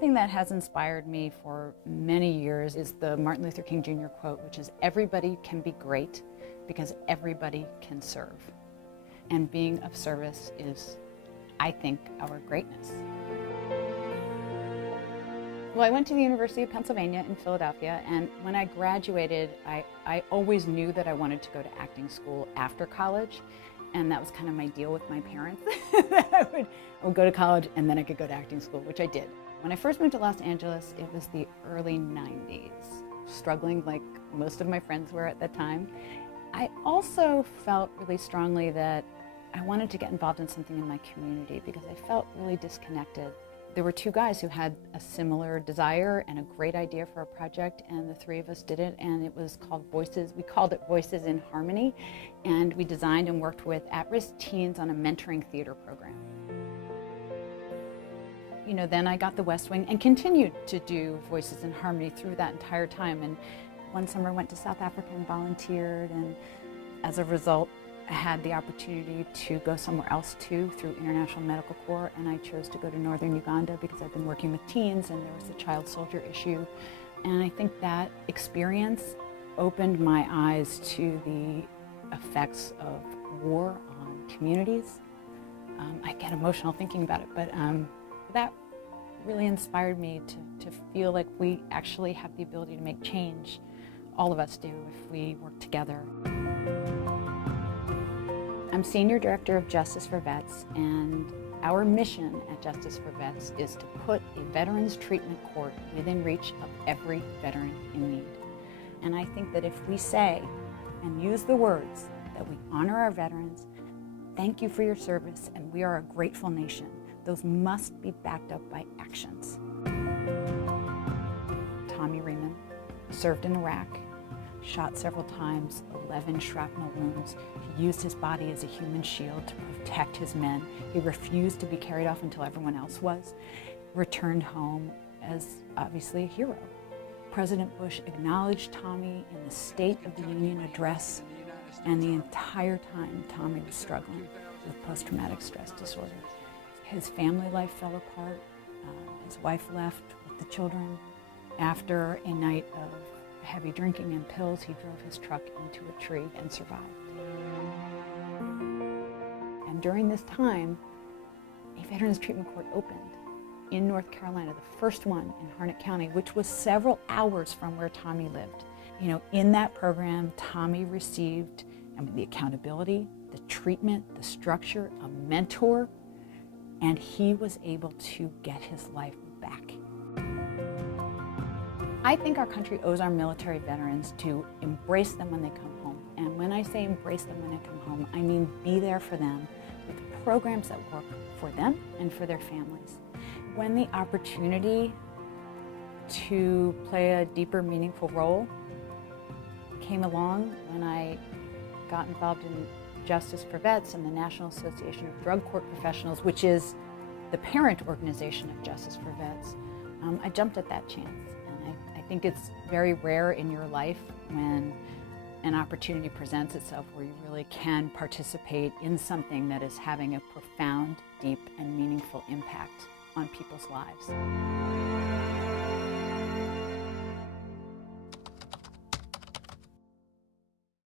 Something that has inspired me for many years is the Martin Luther King Jr. quote, which is, "Everybody can be great because everybody can serve." And being of service is, I think, our greatness. Well, I went to the University of Pennsylvania in Philadelphia, and when I graduated, I always knew that I wanted to go to acting school after college, and that was kind of my deal with my parents. I would go to college and then I could go to acting school, which I did. When I first moved to Los Angeles, it was the early 90s, struggling like most of my friends were at that time. I also felt really strongly that I wanted to get involved in something in my community because I felt really disconnected. There were two guys who had a similar desire and a great idea for a project, and the three of us did it, and it was called Voices. We called it Voices in Harmony, and we designed and worked with at-risk teens on a mentoring theater program. You know, then I got the West Wing and continued to do Voices in Harmony through that entire time. And one summer went to South Africa and volunteered, and as a result, I had the opportunity to go somewhere else too through International Medical Corps, and I chose to go to northern Uganda because I've been working with teens and there was a child soldier issue. And I think that experience opened my eyes to the effects of war on communities. I get emotional thinking about it, but that really inspired me to feel like we actually have the ability to make change. All of us do if we work together. I'm Senior Director of Justice for Vets, and our mission at Justice for Vets is to put a veterans treatment court within reach of every veteran in need. And I think that if we say and use the words that we honor our veterans, thank you for your service, and we are a grateful nation, those must be backed up by actions. Tommy Reiman served in Iraq, shot several times, 11 shrapnel wounds. He used his body as a human shield to protect his men. He refused to be carried off until everyone else was. Returned home as obviously a hero. President Bush acknowledged Tommy in the State of the Union address, and the entire time Tommy was struggling with post-traumatic stress disorder. His family life fell apart. His wife left with the children. After a night of heavy drinking and pills, he drove his truck into a tree and survived. And during this time, a Veterans Treatment Court opened in North Carolina, the first one in Harnett County, which was several hours from where Tommy lived. You know, in that program, Tommy received the accountability, the treatment, the structure, a mentor, and he was able to get his life back. I think our country owes our military veterans to embrace them when they come home. And when I say embrace them when they come home, I mean be there for them with programs that work for them and for their families. When the opportunity to play a deeper, meaningful role came along, when I got involved in Justice for Vets and the National Association of Drug Court Professionals, which is the parent organization of Justice for Vets, I jumped at that chance. And I think it's very rare in your life when an opportunity presents itself where you really can participate in something that is having a profound, deep, and meaningful impact on people's lives.